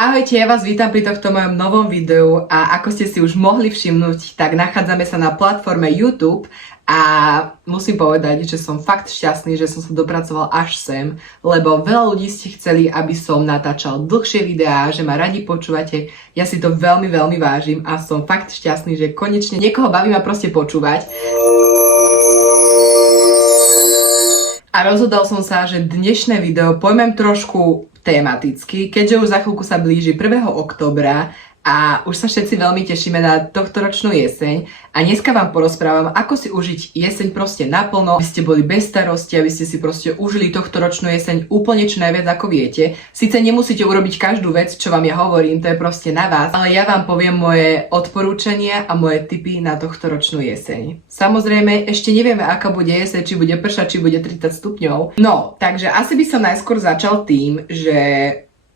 Ahojte, ja vás vítam pri tohto mojom novom videu a ako ste si už mohli všimnúť, tak nachádzame sa na platforme YouTube a musím povedať, že som fakt šťastný, že som sa dopracoval až sem, lebo veľa ľudí ste chceli, aby som natáčal dlhšie videá, že ma radi počúvate, ja si to veľmi vážim a som fakt šťastný, že konečne niekoho baví ma proste počúvať. A rozhodol som sa, že dnešné video pojmem trošku tematicky, keďže už za chvíľku sa blíži 1. októbra a už sa všetci veľmi tešíme na tohtoročnú jeseň a dneska vám porozprávam, ako si užiť jeseň proste naplno, aby ste boli bez starosti, aby ste si proste užili tohtoročnú jeseň úplne čo najviac ako viete. Sice nemusíte urobiť každú vec, čo vám ja hovorím, to je proste na vás, ale ja vám poviem moje odporúčania a moje tipy na tohtoročnú jeseň. Samozrejme, ešte nevieme, aká bude jeseň, či bude pršať, či bude 30 stupňov. No, takže asi by som najskôr začal tým, že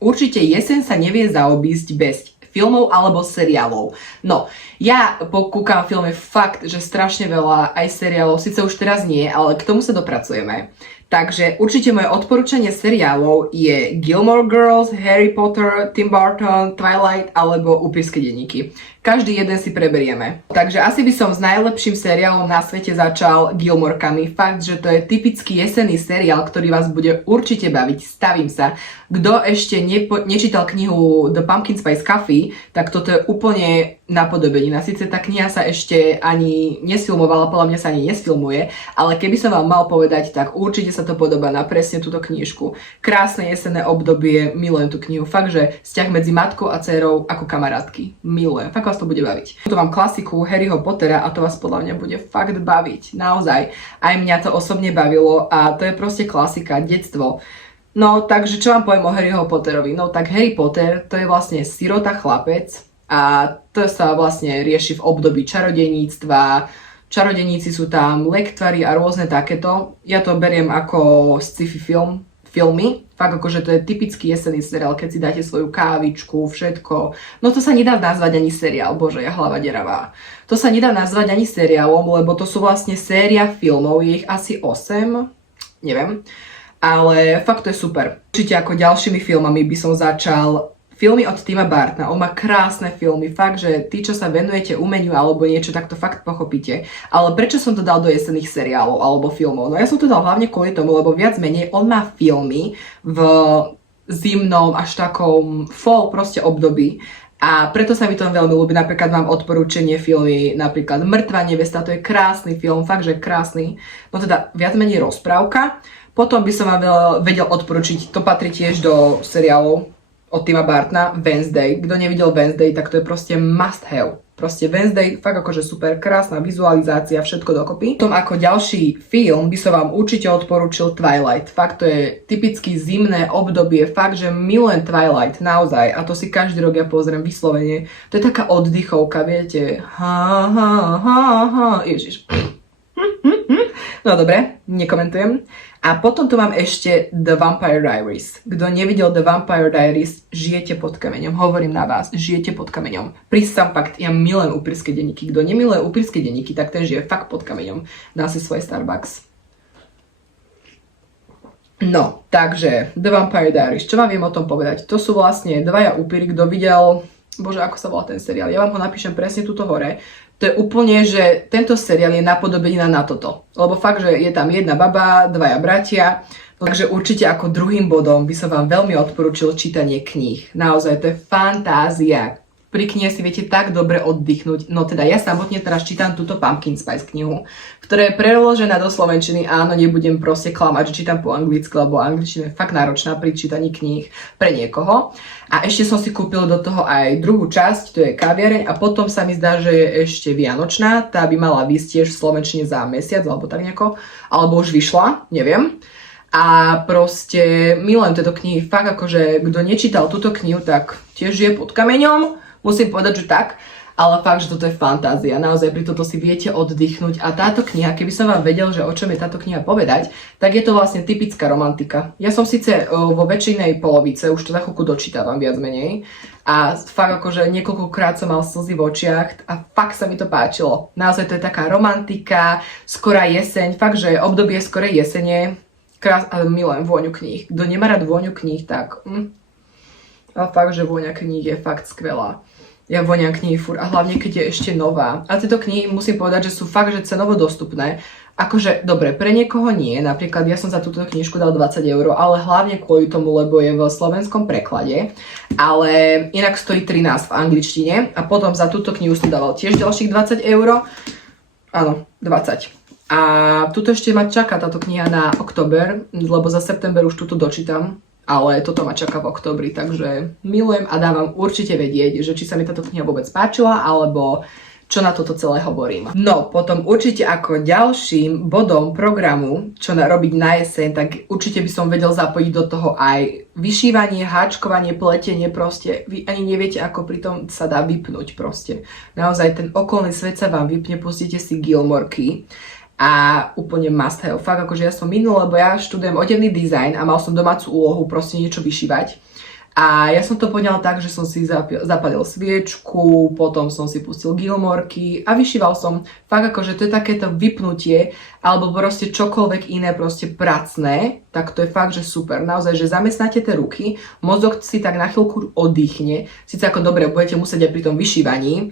určite jeseň sa nevie zaobísť bez filmov alebo seriálov. No, ja pokúkam filmy fakt, že strašne veľa, aj seriálov, síce už teraz nie, ale k tomu sa dopracujeme. Takže určite moje odporúčanie seriálov je Gilmore Girls, Harry Potter, Tim Burton, Twilight alebo Upírske denníky. Každý jeden si preberieme. Takže asi by som s najlepším seriálom na svete začal Gilmorkami. Fakt, že to je typický jesenný seriál, ktorý vás bude určite baviť. Stavím sa. Kto ešte nečítal knihu The Pumpkin Spice Coffee, tak toto je úplne napodobenina. Sice tá kniha sa ešte ani nesfilmovala, podľa mňa sa ani nesfilmuje, ale keby som vám mal povedať, tak určite sa to podobá na presne túto knižku. Krásne jesenné obdobie, milujem tú knihu. Fakt, že vzťah medzi matkou a dcérou ako kamarátky. Milujem. Fakt vás to bude baviť. Tu mám klasiku Harryho Pottera a to vás podľa mňa bude fakt baviť. Naozaj. Aj mňa to osobne bavilo a to je proste klasika, detstvo. No, takže čo vám poviem o Harryho Potterovi? No, tak Harry Potter to je vlastne sirota chlapec a to sa vlastne rieši v období čarodejníctva. Čarodejníci sú tam, lektvary a rôzne takéto. Ja to beriem ako sci-fi filmy. Fakt akože to je typický jesenný seriál, keď si dáte svoju kávičku, všetko. No to sa nedá nazvať ani seriál, bože, ja hlava deravá. To sa nedá nazvať ani seriálom, lebo to sú vlastne séria filmov, je ich asi 8, neviem. Ale fakt to je super. Určite ako ďalšími filmami by som začal filmy od Tima Burtona. On má krásne filmy, fakt, že tí, čo sa venujete umeniu alebo niečo, tak to fakt pochopíte. Ale prečo som to dal do jesenných seriálov alebo filmov? No ja som to dal hlavne kvôli tomu, lebo viac menej on má filmy v zimnom až takom fall proste období. A preto sa mi to veľmi ľúbi. Napríklad mám odporúčanie filmy, napríklad Mŕtva nevesta, to je krásny film, fakt, že krásny. No teda viac menej rozprávka. Potom by som vám vedel odporučiť, to patrí tiež do seriálov od Tima Burtona, Wednesday. Kto nevidel Wednesday, tak to je proste must have. Proste Wednesday, fakt akože super, krásna vizualizácia, všetko dokopy. Potom ako ďalší film by som vám určite odporučil Twilight. Fakt to je typicky zimné obdobie, fakt, že milujem Twilight, naozaj. A to si každý rok ja pozriem vyslovene. To je taká oddychovka, viete. Ježiš. No dobre, nekomentujem. A potom tu mám ešte The Vampire Diaries. Kto nevidel The Vampire Diaries, žijete pod kameňom. Hovorím na vás, žijete pod kameňom. Prísam fakt, ja milujem upírske denníky. Kto nemiluje upírske denníky, tak ten žije fakt pod kameňom. Dá si svoj Starbucks. No, takže The Vampire Diaries. Čo vám viem o tom povedať? To sú vlastne dvaja upíry, kto videl... Bože, ako sa volá ten seriál? Ja vám ho napíšem presne tuto hore. To je úplne, že tento seriál je napodobenina na toto. Lebo fakt, že je tam jedna baba, dvaja bratia. Takže určite ako druhým bodom by som vám veľmi odporúčil čítanie kníh. Naozaj, to je fantázia. Pri knihe si viete tak dobre oddychnúť. No teda ja samotne teraz čítam túto Pumpkin Spice knihu, ktorá je preložená do slovenčiny. Áno, nebudem proste klamať, že čítam po anglicky, lebo angličtina je fakt náročná pri čítaní kníh pre niekoho. A ešte som si kúpil do toho aj druhú časť, to je Kaviareň a potom sa mi zdá, že je ešte Vianočná. Tá by mala výsť tiež v slovenčine za mesiac, alebo tak nejako. Alebo už vyšla, neviem. A proste milujem tieto knihy. Fakt akože, kto nečítal túto knihu, tak tiež žije pod kameňom. Musím povedať, že tak, ale fakt, že toto je fantázia. Naozaj pri toto si viete oddychnúť. A táto kniha, keby som vám vedel, že o čom je táto kniha povedať, tak je to vlastne typická romantika. Ja som síce vo väčšinej polovice, už to za chvíľku dočítavam viac menej. A fakt akože niekoľkokrát som mal slzy v očiach a fakt sa mi to páčilo. Naozaj to je taká romantika, skorá jeseň, fakt, že obdobie skorej jesene. Ale milujem vôňu kníh. Kto nemá rád vôňu kníh, tak... A fakt, že vôňa kníh je fakt skvelá. Ja voňam knihy furt a hlavne keď je ešte nová. A tieto knihy musím povedať, že sú fakt, že cenovo dostupné. Akože, dobre, pre niekoho nie. Napríklad ja som za túto knižku dal 20 €, ale hlavne kvôli tomu, lebo je v slovenskom preklade. Ale inak stojí 13 v angličtine a potom za túto knihu som dával tiež ďalších 20 €. Áno, 20. A tuto ešte ma čaká táto kniha na október, lebo za september už túto dočítam. Ale toto ma čaká v októbri, takže milujem a dávam určite vedieť, že či sa mi táto kniha vôbec páčila, alebo čo na toto celé hovorím. No, potom určite ako ďalším bodom programu, čo robiť na jeseň, tak určite by som vedel zapojiť do toho aj vyšívanie, háčkovanie, pletenie, proste vy ani neviete, ako pri tom sa dá vypnúť proste. Naozaj ten okolný svet sa vám vypne, pustíte si Gilmorky. A úplne must have. Fakt, akože ja som minul, lebo ja študujem odevný dizajn a mal som domácu úlohu proste niečo vyšívať. A ja som to poňal tak, že som si zapalil sviečku, potom som si pustil Gilmorky a vyšíval som. Fakt akože to je takéto vypnutie, alebo proste čokoľvek iné proste pracné, tak to je fakt, že super. Naozaj, že zamestnáte tie ruky, mozog si tak na chvíľku oddychne. Sice ako dobre, budete musieť aj pri tom vyšívaní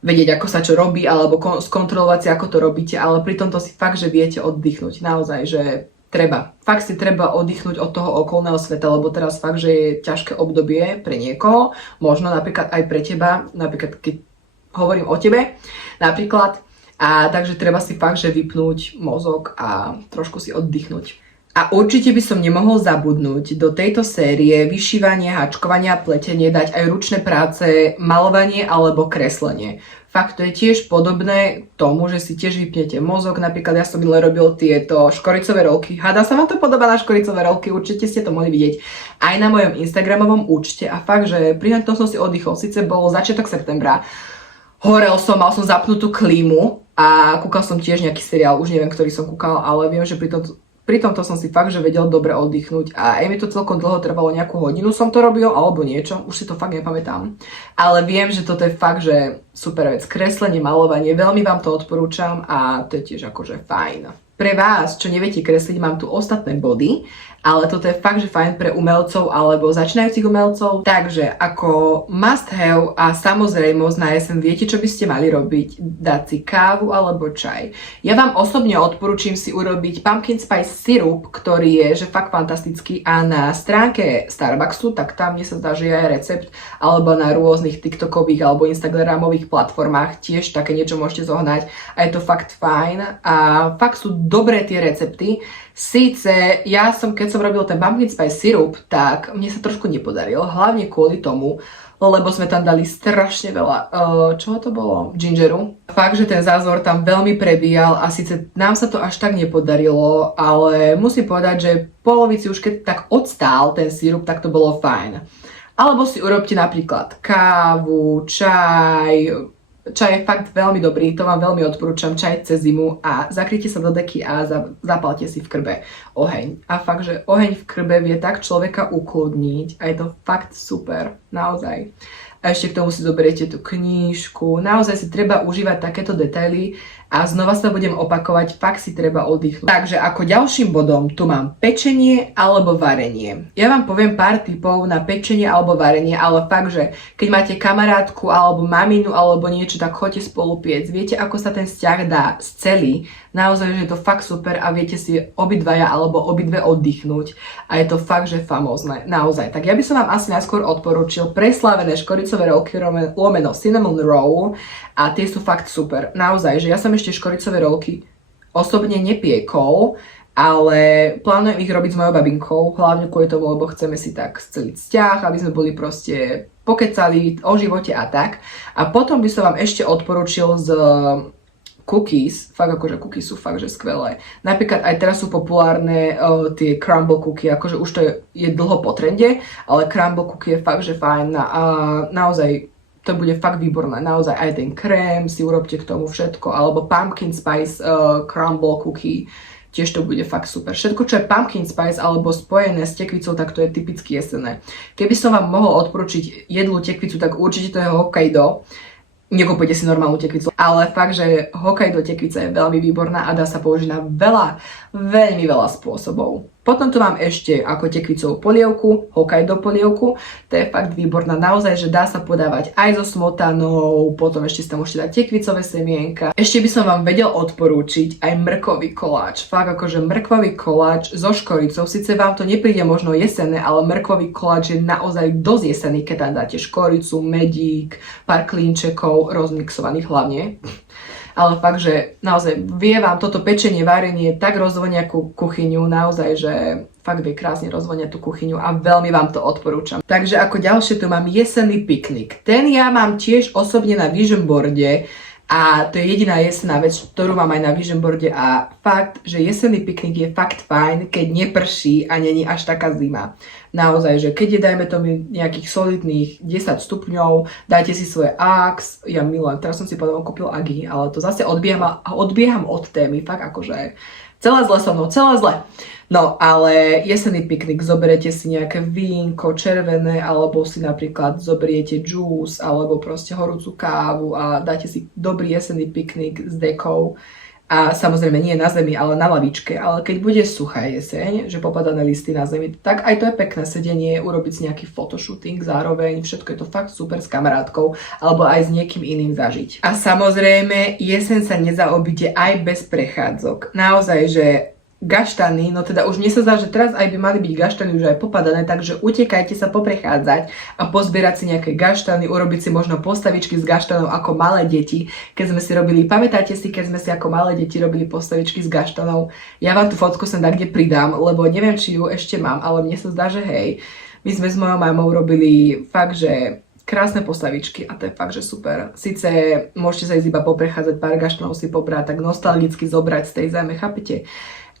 vedieť, ako sa čo robí, alebo skontrolovať si, ako to robíte, ale pri tomto si fakt, že viete oddychnúť. Naozaj, že treba. Fakt si treba oddychnúť od toho okolného sveta, lebo teraz fakt, že je ťažké obdobie pre niekoho, možno napríklad aj pre teba, napríklad keď hovorím o tebe, napríklad. A takže treba si fakt, že vypnúť mozog a trošku si oddychnúť. A určite by som nemohol zabudnúť do tejto série vyšívanie, háčkovania, pletenie, dať aj ručné práce, malovanie alebo kreslenie. Fakt to je tiež podobné tomu, že si tiež vypnete mozog. Napríklad ja som minule robil tieto škoricové rolky. Hádam sa vám to podobá na škoricové rolky, určite ste to mohli vidieť aj na mojom instagramovom účte. A fakt, že pri tom som si oddychol. Sice bol začiatok septembra, horel som, mal som zapnutú klímu a kúkal som tiež nejaký seriál, už neviem, ktorý som kúkal, ale viem, že pri tomto som si fakt, že vedel dobre oddychnúť a aj mi to celkom dlho trvalo, nejakú hodinu som to robil alebo niečo, už si to fakt nepamätám. Ale viem, že toto je fakt, že super vec, kreslenie, malovanie, veľmi vám to odporúčam a to je tiež akože fajn. Pre vás, čo neviete kresliť, mám tu ostatné body, ale toto je fakt, že fajn pre umelcov alebo začínajúcich umelcov. Takže ako must have a samozrejmosť na jeseň viete, čo by ste mali robiť? Dať si kávu alebo čaj. Ja vám osobne odporúčam si urobiť pumpkin spice syrup, ktorý je že fakt fantastický a na stránke Starbucksu, tak tam mne sa zdá, že je aj recept, alebo na rôznych tiktokových alebo instagramových platformách tiež také niečo môžete zohnať a je to fakt fajn a fakt sú dobré tie recepty. Síce ja som, keď som robil ten pumpkin spice syrup, tak mne sa trošku nepodaril, hlavne kvôli tomu, lebo sme tam dali strašne veľa, čoho to bolo? Gingeru. Fakt, že ten zázvor tam veľmi prebíjal a síce nám sa to až tak nepodarilo, ale musím povedať, že polovici už keď tak odstál ten syrup, tak to bolo fajn. Alebo si urobte napríklad kávu, čaj. Čaj je fakt veľmi dobrý, to vám veľmi odporúčam, čaj cez zimu a zakryte sa do deky a zapalte si v krbe oheň. A fakt, že oheň v krbe vie tak človeka ukludniť a je to fakt super, naozaj. A ešte k tomu si zoberiete tú knížku, naozaj si treba užívať takéto detaily a znova sa budem opakovať, fakt si treba oddychnúť. Takže ako ďalším bodom tu mám pečenie alebo varenie. Ja vám poviem pár tipov na pečenie alebo varenie, ale fakt, že keď máte kamarátku alebo maminu alebo niečo, tak choďte spolu piec. Viete, ako sa ten vzťah dá scelí. Naozaj, že je to fakt super a viete si obidvaja alebo obidve oddychnúť. A je to fakt, že famózne. Naozaj. Tak ja by som vám asi najskôr odporúčil preslávené škoricové rolky lomeno cinnamon roll a tie sú fakt super. Naozaj, že ja som ešte škoricové rolky osobne nepiekol, ale plánujem ich robiť s mojou babinkou, hlavne kvôli tomu, lebo chceme si tak sceliť vzťah, aby sme boli proste pokecali o živote a tak. A potom by som vám ešte odporúčil z cookies, fakt akože cookies sú fakt, že skvelé. Napríklad aj teraz sú populárne tie crumble cookie, akože už to je dlho po trende, ale crumble cookie je fakt, že fajn a naozaj to bude fakt výborné. Naozaj aj ten krém si urobte k tomu všetko, alebo pumpkin spice crumble cookie, tiež to bude fakt super. Všetko, čo je pumpkin spice alebo spojené s tekvicou, tak to je typicky jesenné. Keby som vám mohol odporučiť jednu tekvicu, tak určite to je Hokkaido. Nekúpujte si normálnu tekvicu, ale fakt, že Hokkaido tekvica je veľmi výborná a dá sa použiť na veľmi veľa spôsobov. Potom tu mám ešte ako tekvicovú polievku, Hokkaido polievku. To je fakt výborná naozaj, že dá sa podávať aj so smotanou, potom ešte si tam môžete dať tekvicové semienka. Ešte by som vám vedel odporúčiť aj mrkový koláč. Fakt akože mrkvový koláč so škoricou. Sice vám to nepríde možno jesenné, ale mrkvový koláč je naozaj dosť jesenný, keď tam dáte škoricu, medík, pár klínčekov, rozmixovaných hlavne. Ale fakt, že naozaj vie vám toto pečenie, varenie tak rozvonia kuchyňu, naozaj, že fakt vie krásne rozvoniať tú kuchyňu a veľmi vám to odporúčam. Takže ako ďalšie tu mám jesenný piknik. Ten ja mám tiež osobne na vision boarde a to je jediná jesenná vec, ktorú mám aj na vision boarde a fakt, že jesenný piknik je fakt fajn, keď neprší a není až taká zima. Naozaj, že keď je, dajme tomu, nejakých solidných 10 stupňov, dajte si svoje Axe, ja milujem, teraz som si potom kúpil Agi, ale to zase odbieham od témy, fakt akože celé zle so mnou, celé zle. No, ale jesenný piknik, zoberete si nejaké vínko červené, alebo si napríklad zoberiete džús, alebo proste horúcu kávu a dáte si dobrý jesenný piknik s dekou. A samozrejme nie na zemi, ale na lavičke. Ale keď bude suchá jeseň, že popadané listy na zemi, tak aj to je pekné sedenie, urobiť si nejaký photoshooting zároveň, všetko je to fakt super s kamarátkou, alebo aj s niekým iným zažiť. A samozrejme, jeseň sa nezaobíde aj bez prechádzok. Naozaj, že gaštany, no teda už mne sa zdá, že teraz aj by mali byť gaštany už aj popadané, takže utekajte sa poprechádzať a pozbierať si nejaké gaštany, urobiť si možno postavičky z gaštanov ako malé deti, keď sme si robili, pamätáte si, keď sme si ako malé deti robili postavičky z gaštanov, ja vám tú fotku sem kde pridám, lebo neviem, či ju ešte mám, ale mne sa zdá, že hej, my sme s mojou mamou robili fakt, že krásne postavičky a to je fakt, že super. Sice môžete sa ísť iba poprechádzať, pár gaštanov si pobrať, tak nostalgicky zobrať z tej zeme, chápete?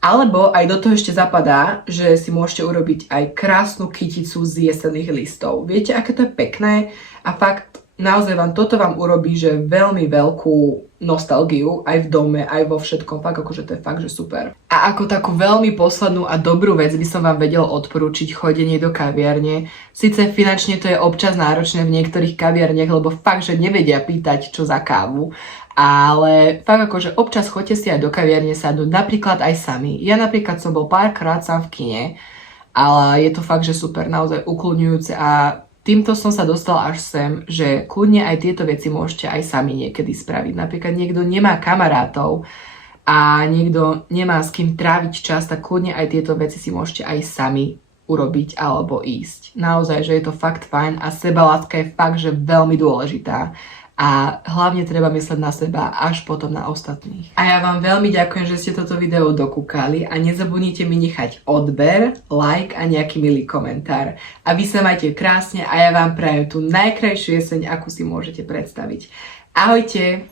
Alebo aj do toho ešte zapadá, že si môžete urobiť aj krásnu kyticu z jesenných listov. Viete, aké to je pekné? A fakt, naozaj toto vám urobí, že veľmi veľkú nostalgiu aj v dome, aj vo všetkom. Fakt, akože to je fakt, že super. A ako takú veľmi poslednú a dobrú vec by som vám vedel odporúčiť chodenie do kaviarne. Sice finančne to je občas náročné v niektorých kaviarniach, lebo fakt, že nevedia pýtať, čo za kávu. Ale fakt akože občas choďte si aj do kaviarne sadnúť, napríklad aj sami. Ja napríklad som bol párkrát sám v kine, ale je to fakt, že super, naozaj ukľudňujúce a týmto som sa dostala až sem, že kľudne aj tieto veci môžete aj sami niekedy spraviť. Napríklad niekto nemá kamarátov a niekto nemá s kým tráviť čas, tak kľudne aj tieto veci si môžete aj sami urobiť alebo ísť. Naozaj, že je to fakt fajn a sebaláska je fakt, že veľmi dôležitá. A hlavne treba mysleť na seba až potom na ostatných. A ja vám veľmi ďakujem, že ste toto video dokúkali a nezabudnite mi nechať odber, like a nejaký milý komentár. A vy sa majte krásne a ja vám prajem tú najkrajšiu jeseň, akú si môžete predstaviť. Ahojte!